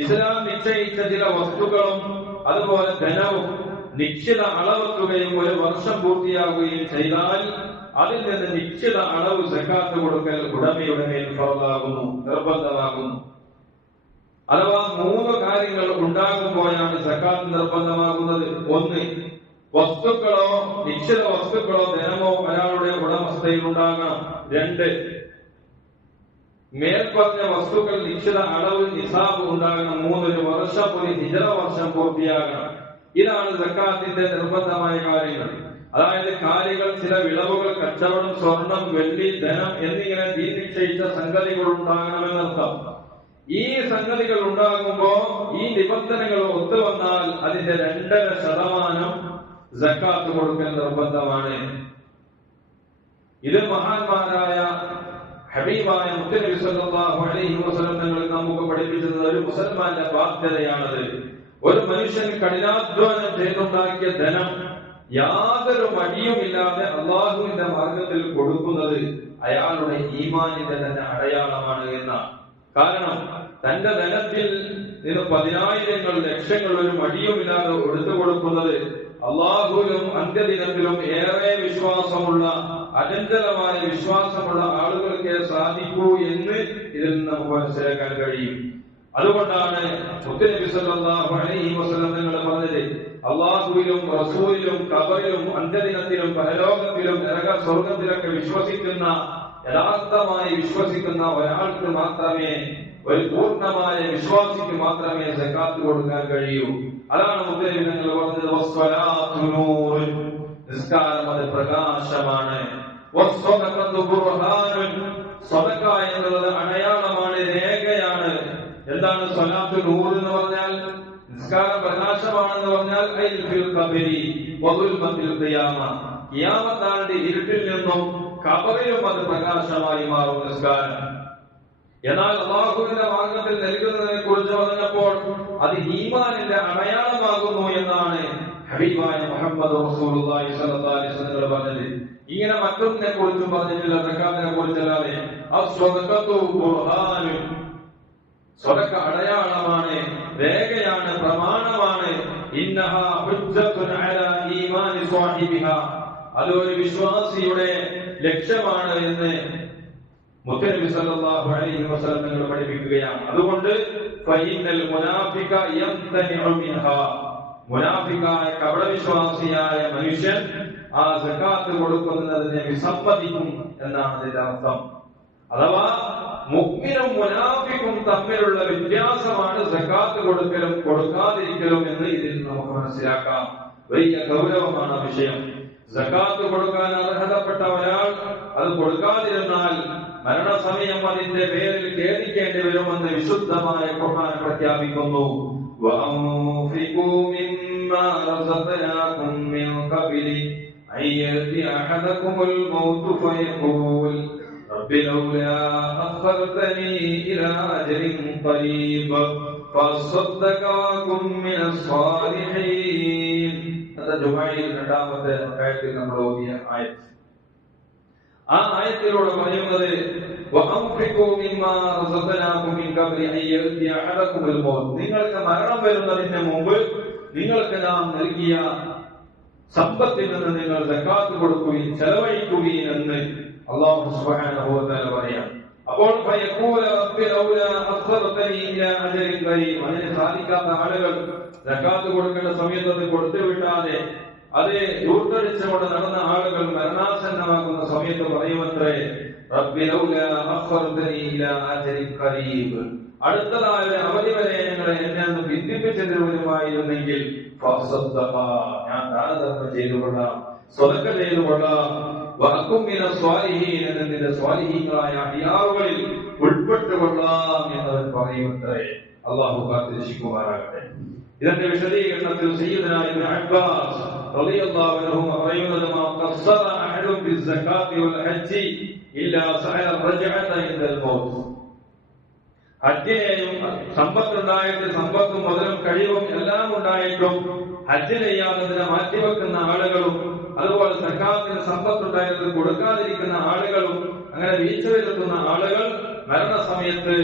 ഇസ്ലാം നിശ്ചയിച്ച ചില വസ്തുക്കളും അതുപോലെ ധനവും നിശ്ചിത അളവെത്തുകയും 1 വർഷം പൂർത്തിയാകുകയും ചെയ്താൽ അതിൽ നിന്ന് നിശ്ചിത അളവ് സകാത്ത് കൊടുക്കൽ ഉടമയുടെ മേൽ ഫർളാകുന്നു, നിർബന്ധമാകുന്നു. അഥവാ 3 കാര്യങ്ങൾ ഉണ്ടാകുമ്പോഴാണ് സകാത്ത് നിർബന്ധമാകുന്നത്. 1, വസ്തുക്കളോ നിശ്ചിത വസ്തുക്കളോ ധനമോ ഒരാളുടെ ഉടമസ്ഥയിൽ ഉണ്ടാകണം. 2, മേൽപ്പറഞ്ഞ വസ്തുക്കൾ നിശ്ചിത അളവിൽ നിസാബ് ഉണ്ടാകണം. 3, 1 വർഷം ഒരു ഹിജ്റ വർഷം പൂർത്തിയാകണം. ഇതാണ് സകാത്തിന്റെ നിർബന്ധമായ കാര്യങ്ങൾ. അതായത് കാര്യങ്ങൾ, ചില വിളവുകൾ, കച്ചവടം, സ്വർണം, വെള്ളി, ധനം എന്നിങ്ങനെ ദീൻ നിശ്ചയിച്ച സംഗതികൾ ഉണ്ടാകണമെന്നർത്ഥം. ഈ സംഗതികൾ ഉണ്ടാകുമ്പോ ഈ നിബന്ധനകൾ ഒത്തുവന്നാൽ അതിന്റെ 2.5% സകാത്ത് കൊടുക്കൽ നിർബന്ധമാണ്. ഇത് മഹാന്മാരായ ഹബീബായ മുത്തനബി സല്ലല്ലാഹു അലൈഹി വസല്ലം തങ്ങൾ നമുക്ക് പഠിപ്പിച്ചത് ഒരു മുസൽമാന്റെ ബാധ്യതയാണത്. ഒരു മനുഷ്യൻ കഠിനാധ്വാനം ചെയ്തുണ്ടാക്കിയ ധനം യാതൊരു മടിയുമില്ലാതെ അള്ളാഹുവിന്റെ മാർഗത്തിൽ കൊടുക്കുന്നത് അയാളുടെ ഈമാനിന്റെ തന്നെ അടയാളമാണ് എന്നാണ്. കാരണം തന്റെ ധനത്തിൽ നിന്ന് 10,000 ലക്ഷങ്ങൾ ഒരു മടിയുമില്ലാതെ എടുത്തു കൊടുക്കുന്നത് അള്ളാഹുവിലും അന്ത്യദിനത്തിലും ഏറെ വിശ്വാസമുള്ള, അചഞ്ചലമായ വിശ്വാസമുള്ള ആളുകൾക്ക് സാധിക്കൂ എന്ന് ഇതിൽ നിന്ന് നമുക്ക് മനസ്സിലാക്കാൻ കഴിയും. അതുകൊണ്ടാണ് മുത്തനബി സല്ലല്ലാഹു അലൈഹി വസല്ലം തങ്ങൾ പറഞ്ഞത്, അള്ളാഹുവിലും റസൂലിലും ഖബറിലും അന്ത്യദിനത്തിലും പരലോകത്തിലും നരക സ്വർഗത്തിലൊക്കെ വിശ്വസിക്കുന്ന, യഥാർത്ഥമായി വിശ്വസിക്കുന്ന ഒരാൾക്ക് മാത്രമേ, ഒരു പൂർണ്ണമായ വിശ്വാസിക്ക് മാത്രമേ സകാത്ത് കൊടുക്കാൻ കഴിയൂ. അതാണ് മുത്തനബി തങ്ങൾ പറഞ്ഞത്, വസ്സലാത്തു നൂറുൻ, നിസ്കാരം അത് പ്രകാശമാണ്, വസ്സദഖത്തു ബുർഹാനുൻ, സദഖ എന്നുള്ളത് അടയാളമാണ്, രേഖയാണ്. എന്താണ് സ്വലാത്ത് നൂർ എന്ന് പറഞ്ഞാൽ? നിസ്കാരം പ്രകാശമാണെന്ന് പറഞ്ഞാൽ ഖിയാമത്ത് നാളിന്റെ ഇരുട്ടിൽ നിന്നും ഖബറിലും അത് പ്രകാശമായി മാറും നിസ്കാരം. എന്നാൽ അല്ലാഹുവിന്റെ മാർഗത്തിൽ നൽകുന്നതിനെ കുറിച്ച് പറഞ്ഞപ്പോൾ അത് ഈമാനിന്റെ അടയാളമാകുന്നു എന്നാണ് ഹബീബായ മുഹമ്മദ് റസൂലുള്ളാഹി സ്വല്ലല്ലാഹു അലൈഹി വസല്ലം പറഞ്ഞത്. ഇങ്ങനെ മറ്റൊന്നിനെ കുറിച്ചും പറഞ്ഞിട്ടില്ല, സക്കാത്തിനെ കുറിച്ചല്ലാതെ. അസ്സദഖത്തു ഖുർആനുൻ, സ്വതക്ക അടയാളമാണ്, രേഖയാണ്, പ്രമാണമാണ്. ഇന്നഹാ ഹുജ്ജത്തുൻ അലാ ഈമാനി സ്വാഹിബിഹാ, അതൊരു വിശ്വാസിയുടെ ലക്ഷ്യമാണ് എന്ന് മുത്തനബി സല്ലല്ലാഹു അലൈഹി വസല്ലം നിങ്ങൾ പഠിപ്പിക്കുകയാണ്. അതുകൊണ്ട് ഫഇന്നൽ മുനാഫിക യംതനിഉ മിൻഹാ, മുനാഫിക്കായ കപടവിശ്വാസിയായ മനുഷ്യൻ ആ സക്കാത്ത് കൊടുക്കുന്നതിനെ വിസമ്മതിക്കും എന്നാണ് അതിന്റെ അർത്ഥം. അഥവാ മുഅ്മിനും മുനാഫിക്കും തമ്മിലുള്ള വ്യത്യാസമാണ് സക്കാത്ത് കൊടുക്കലും കൊടുക്കാതിരിക്കലും എന്ന് ഇതിൽ നമുക്ക് മനസ്സിലാക്കാം. വലിയ ഗൗരവമാണ് വിഷയം. സക്കാത്ത് കൊടുക്കാൻ അർഹതപ്പെട്ട ഒരാൾ അത് കൊടുക്കാതിരുന്നാൽ മരണസമയം അതിന്റെ പേരിൽ ഖേദിക്കേണ്ടി വരുമെന്ന് വിശുദ്ധമായ ഖുർആൻ പ്രഖ്യാപിക്കുന്നു. وَأَنفِقُوا مِمَّا رَزَقْنَاكُم مِّن قَبْلِ أَن يَأْتِيَ أَحَدَكُمُ الْمَوْتُ فَيَقُولَ رَبِّ لَوْلَا أَخَّرْتَنِي إِلَىٰ أَجَلٍ قَرِيبٍ فَأَصَّدَّقَ وَأَكُن مِّنَ الصَّالِحِينَ. അത് ജുമഅയിൽ രണ്ടാമത്തെ ആയത്തിൽ നമ്മൾ ഓതിയ ആയത്ത്. ആ ആയത്തിലൂടെ പറയുന്നത് നിങ്ങൾക്ക് മരണം വരുന്നതിന് മുമ്പ് നിങ്ങൾക്ക് നാം നൽകിയ സമ്പത്തിൽ നിന്ന് നിങ്ങൾ സക്കാത്ത് കൊടുക്കുകയും ചെലവഴിക്കുകയും എന്ന് അല്ലാഹു സുബ്ഹാനഹു വ തആല പറയാം. അപ്പോൾ അതിന് സാധിക്കാത്ത ആളുകൾ സക്കാത്ത് കൊടുക്കേണ്ട സമയത്ത് അത് കൊടുത്തു വിട്ടാതെ അത് ദൂർത്തടിച്ചുകൊണ്ട് നടന്ന ആളുകൾ മരണാസന്നമാകുന്ന സമയത്ത് പറയുമത്രേ, അടുത്തതായ ഒരു അവധി വരെ ഞങ്ങളെ എന്നെ ഒന്ന് ബന്ധിപ്പിച്ചതിരുമായിരുന്നെങ്കിൽ ഞാൻ ദാനധർമ്മം ചെയ്തുകൊള്ളാം, സ്വതക്ക ചെയ്തുകൊള്ളാം, എന്നതിന്റെ സ്വാലിഹീങ്ങളായ അടിയാറുകളിൽ ഉൾപ്പെട്ടുകൊള്ളാം എന്നവൻ പറയുമത്രേ. അള്ളാഹു കാത്തിരക്ഷിക്കുമാറാകട്ടെ. ഇതിന്റെ വിശദീകരണത്തിൽ സയ്യിദുനാ ഇബ്നു അബ്ബാസ് റളിയല്ലാഹു അൻഹു പറയുന്നത്, മാ ഖസ്സറ അഹദുൻ ബിസ്സകാത്തി വൽ ഹജ്ജി ഇല്ലാ സഅല റജഅത ഇൻദൽ മൗത്ത്. ഹജ്ജിനെയും സമ്പത്തുണ്ടായിട്ട് സമ്പത്തും മുതലും കഴിവും എല്ലാം ഉണ്ടായിട്ടും ഹജ്ജ് ചെയ്യാത്തതിനെ മാറ്റിവെക്കുന്ന ആളുകളും അതുപോലെ സക്കാത്തിന് സമ്പത്തുണ്ടായത് കൊടുക്കാതിരിക്കുന്ന ആളുകളും അങ്ങനെ വീഴ്ച വരുത്തുന്ന ആളുകൾ മരണസമയത്ത്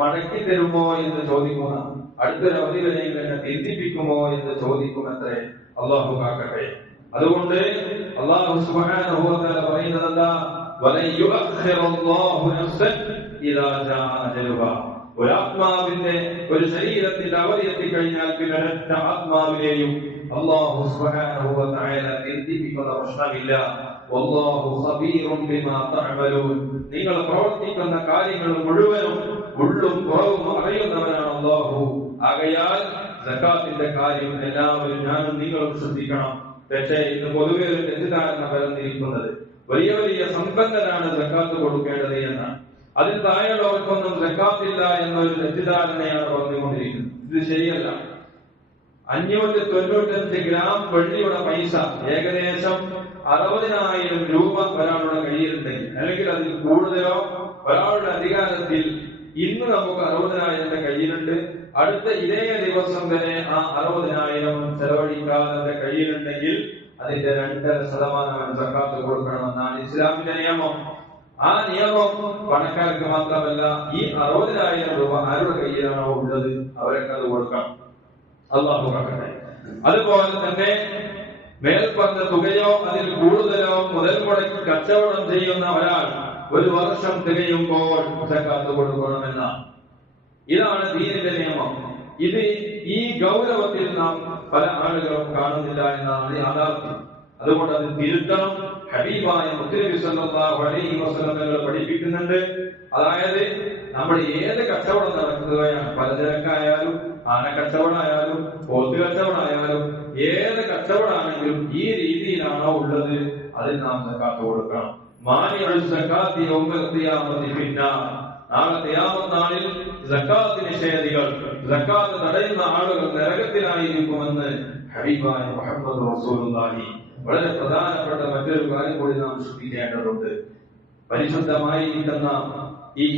മടക്കി തരുമോ എന്ന് ചോദിക്കുന്ന, അടുത്തൊരു അവധി വരെയും എന്നെ തിരിപ്പിക്കുമോ എന്ന് ചോദിക്കുമത്രേ. അള്ളാഹു കാക്കട്ടെ. അതുകൊണ്ട് അള്ളാഹു സുബ്ഹാനഹു വ തആല പറയുന്നത്, ഒരാത്മാവിന്റെ ഒരു ശരീരത്തിന്റെ അവധി എത്തിക്കഴിഞ്ഞാൽ പിന്നെ ഒരൊറ്റ ആത്മാവിനെയും അല്ലാഹു സുബ്ഹാനഹു വ തആല തിരിപ്പിക്കുന്ന പ്രശ്നമില്ല. വല്ലാഹു ഖബീറുൻ ബിമാ തഅമലൂൻ. നിങ്ങൾ പ്രവർത്തിക്കുന്ന കാര്യങ്ങൾ മുഴുവനും ഉള്ളും പുറവും അറിയുന്നവനാണ് അല്ലാഹു. ആകയാൽ സക്കാത്തിന്റെ കാര്യം എല്ലാവരും ഞാനും നിങ്ങളും ശ്രദ്ധിക്കണം. പക്ഷേ ഇന്ന് പൊതുവെ ഒരു തെറ്റിദ്ധാരണ പരന്നിരിക്കുന്നത് വലിയ വലിയ സമ്പന്നരാണ് സക്കാത്ത് കൊടുക്കേണ്ടത് എന്നാണ്. അതിൽ താഴെയുള്ളവർക്കൊന്നും സക്കാത്തില്ല എന്നൊരു തെറ്റിദ്ധാരണയാണ് പറഞ്ഞുകൊണ്ടിരിക്കുന്നത്. ഇത് ശരിയല്ല. 595 ഗ്രാം വെള്ളിയുടെ പൈസ ഏകദേശം 60,000 രൂപ ഒരാളുടെ കയ്യിലുണ്ടെങ്കിൽ, അല്ലെങ്കിൽ അതിൽ കൂടുതലോ ഒരാളുടെ അധികാരത്തിൽ ഇന്ന് നമുക്ക് 60,000 കയ്യിലുണ്ട്, അടുത്ത ഇതേ ദിവസം വരെ ആ 60,000 ചെലവഴിക്കാതെ കയ്യിലുണ്ടെങ്കിൽ അതിന്റെ 2.5% സക്കാത്ത് കൊടുക്കണമെന്നാണ് ഇസ്ലാമിന്റെ നിയമം. ആ നിയമം പണക്കാർക്ക് മാത്രമല്ല, ഈ 60,000 രൂപ ആരുടെ കയ്യിലാണോ ഉള്ളത് അവരൊക്കെ അത് കൊടുക്കണം. അല്ലാഹു കാക്കട്ടെ. അതുപോലെ തന്നെ മേൽപ്പറഞ്ഞ തുകയോ അതിൽ കൂടുതലോ മുതൽ മുടക്കി കച്ചവടം ചെയ്യുന്ന ഒരാൾ ഒരു വർഷം തികയുമ്പോൾ സക്കാത്ത് കൊടുക്കണമെന്നാണ്. ഇതാണ് ദീനിന്റെ നിയമം. ഇത് ഈ ഗൗരവത്തിൽ നാം പല ആളുകളും കാണുന്നില്ല എന്നാണ് യാഥാർത്ഥ്യം. അതുകൊണ്ട് അത് തിരുത്തണം. ഹബീബായ മുത്തനബി സല്ലല്ലാഹു അലൈഹി വസല്ലം പഠിപ്പിക്കുന്നുണ്ട്. അതായത് നമ്മൾ ഏത് കച്ചവടം നടക്കുകയാണ്, പലചരക്കായാലും ആനക്കച്ചവടമായാലും പോത്ത് കച്ചവടമായാലും ഏത് കച്ചവടമാണെങ്കിലും ഈ രീതിയിലാണോ ഉള്ളത് അതിൽ നാം സക്കാത്ത് കൊടുക്കണം. നാളെ ഖിയാമത്ത് നാളിൽ സക്കാത്ത് നിഷേധികൾ, സക്കാത്ത് തടയുന്ന ആളുകൾ നരകത്തിലായിരിക്കുമെന്ന് ഹബീബായ മുഹമ്മദ് റസൂലുള്ളാഹി വളരെ പ്രധാനപ്പെട്ട മറ്റൊരു കാര്യം കൂടി നാം ശ്രദ്ധിക്കേണ്ടതുണ്ട്. പരിശുദ്ധമായിരിക്കുന്ന ഈ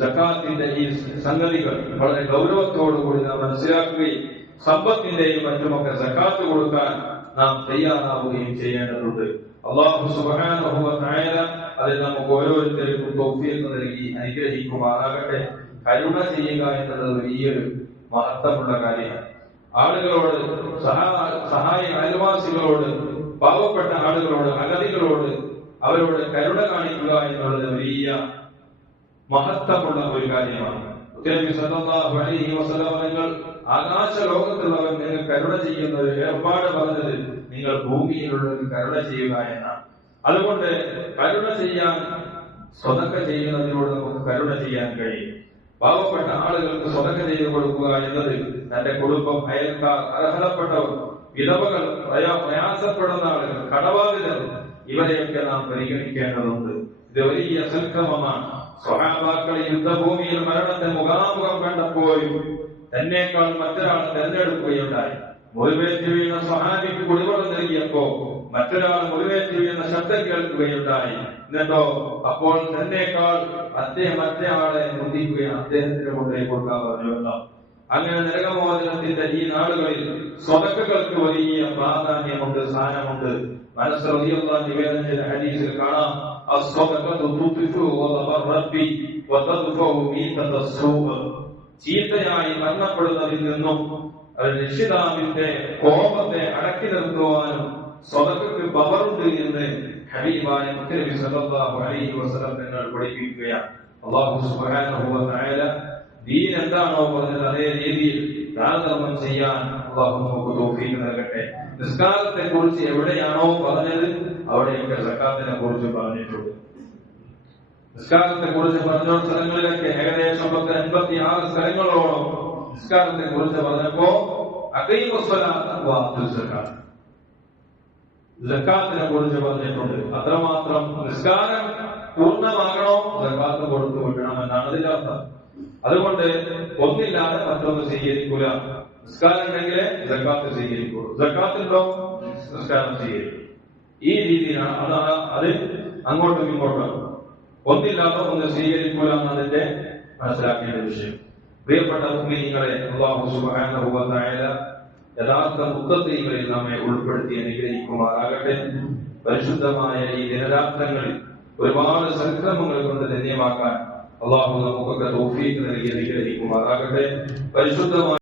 സക്കാത്തിന്റെ ഈ സംഗതികൾ വളരെ ഗൗരവത്തോടുകൂടി നാം മനസ്സിലാക്കുകയും സമ്പത്തിന്റെയും മറ്റുമൊക്കെ സക്കാത്ത് കൊടുക്കാൻ നാം തയ്യാറാവുകയും ചെയ്യേണ്ടതുണ്ട്. അല്ലാഹു സുബ്ഹാനഹു വ തആല അതിൽ നമുക്ക് ഓരോരുത്തർക്കും തൗഫീഖ് നൽകി അനുഗ്രഹിക്കുമാറാകട്ടെ. കരുണ ചെയ്യുക എന്നത് വലിയൊരു മഹത്വമുള്ള കാര്യമാണ്. ആളുകളോട് സഹായ അയൽവാസികളോട്, പാവപ്പെട്ട ആളുകളോട്, അഗതികളോട് അവരോട് കരുണ കാണിക്കുക എന്നുള്ളത് വലിയ മഹത്വമുള്ള ഒരു കാര്യമാണ്. നബി സല്ലല്ലാഹു അലൈഹി വസല്ലം നിങ്ങൾ ആകാശ ലോകത്തുള്ളവർ നിങ്ങൾ കരുണ ചെയ്യുന്ന ഒരു ഏർപ്പാട് പറഞ്ഞത് നിങ്ങൾ ഭൂമിയിലുള്ളവർ കരുണ ചെയ്യുക എന്നാണ്. അതുകൊണ്ട് കരുണ ചെയ്യാൻ, സ്വതക്ക ചെയ്യുന്നതിലൂടെ നമുക്ക് കരുണ ചെയ്യാൻ കഴിയും. പാവപ്പെട്ട ആളുകൾക്ക് സ്വതക്ക ചെയ്തു കൊടുക്കുക എന്നത് തന്റെ കുടുംബം, അയൽക്കാർ, അർഹതപ്പെട്ടവർ, വിധവകൾ, പ്രയാസപ്പെടുന്ന ആളുകൾ, കടബാധിതർ, ഇവരെയൊക്കെ നാം പരിഗണിക്കേണ്ടതുണ്ട്. ഇത് വലിയ സൽക്രമമാണ്. സ്വഹാബാക്കളെ യുദ്ധഭൂമിയിൽ മരണത്തെ മുഖാമുഖം കണ്ടപ്പോഴും തന്നേക്കാൾ മറ്റൊരാൾ തെരഞ്ഞെടുക്കുകയുണ്ടായി. മുറിവേറ്റ് വീണ സ്വഹാബിക്ക് കുടിവെള്ളം നൽകിയപ്പോ മറ്റൊരാൾ മുറിവേറ്റ് വീണ ശബ്ദം കേൾക്കുകയുണ്ടായി. എന്നിട്ടോ അപ്പോൾ തന്നേക്കാൾ മറ്റേ ആളെ മുന്തിക്കുകയാണ്, അദ്ദേഹത്തിന് കൊണ്ടേക്ക് കൊടുക്കാൻ പറഞ്ഞുവല്ലോ. അങ്ങനെ നരകമോചനത്തിന്റെ ഈ നാളുകളിൽ സ്വതക്കകൾക്ക് വലിയ പ്രാധാന്യമുണ്ട്, സ്ഥാനമുണ്ട്. മനസ്സ് റളിയല്ലാഹു നിവേദനം ചെയ്ത ഹദീസിൽ കാണാം, ചീത്തയായി മരണപ്പെടുന്നതിൽ നിന്നും രക്ഷിതാവിന്റെ കോപത്തെ അടക്കി നിർത്തുവാനും സ്വതക്കക്ക് പവറുണ്ട് എന്ന് ഹബീബായ മുത്തനബി സല്ലല്ലാഹു അലൈഹി വസല്ലം തങ്ങൾ പഠിപ്പിക്കുകയാണ്. അല്ലാഹു സുബ്ഹാനഹു വ തആല ദീൻ എന്താണോ പറഞ്ഞത് അതേ രീതിയിൽ ദാനധർമ്മം ചെയ്യാൻ അല്ലാഹു നമുക്ക് തൗഫീഖ് നൽകട്ടെ. നിസ്കാരത്തെ കുറിച്ച് എവിടെയാണോ പറഞ്ഞത് അവിടെയൊക്കെ സക്കാത്തിനെ കുറിച്ച് പറഞ്ഞിട്ടുണ്ട്. നിസ്കാരത്തെ കുറിച്ച് പറഞ്ഞ സ്ഥലങ്ങളിലൊക്കെ ഏകദേശം 56 സ്ഥലങ്ങളോളം നിസ്കാരത്തെ കുറിച്ച് പറഞ്ഞപ്പോ സക്കാത്തിനെ കുറിച്ച് പറഞ്ഞിട്ടുണ്ട്. അത്രമാത്രം നിസ്കാരം പൂർണ്ണമാകണോ സക്കാത്ത് കൊടുത്തു വിടണമെന്നാണ് അതിന്റെ അർത്ഥം. അതുകൊണ്ട് ഒന്നില്ലാതെ മറ്റൊന്ന് സ്വീകരിക്കൂല. നിസ്കാരം ഉണ്ടെങ്കിലേ സക്കാത്ത് സ്വീകരിക്കുള്ളൂ, സക്കാത്തുണ്ടോ നിസ്കാരം സ്വീകരിക്കും. ഈ രീതിയിലാണ് അത് അങ്ങോട്ടും ഇങ്ങോട്ടും. ഒന്നില്ലാതെ ഒന്ന് സ്വീകരിക്കൂല എന്നതിന്റെ മനസ്സിലാക്കേണ്ട വിഷയം. പ്രിയപ്പെട്ട മുഅ്മിനീങ്ങളെ, അല്ലാഹു സുബ്ഹാനഹു വ തആല യഥാർത്ഥ മുത്തഖീകളിൽ നമ്മെ ഉൾപ്പെടുത്തി അനുഗ്രഹിക്കുമാറാകട്ടെ. പരിശുദ്ധമായ ഈ ദിനരാത്രങ്ങളിൽ ഒരുപാട് സൽക്രമങ്ങൾ കൊണ്ട് ധന്യമാക്കാൻ അല്ലാഹു നമുക്കൊക്കെ തൗഫീഖ് നൽകി അനുഗ്രഹിക്കുമാറാകട്ടെ. പരിശുദ്ധമായ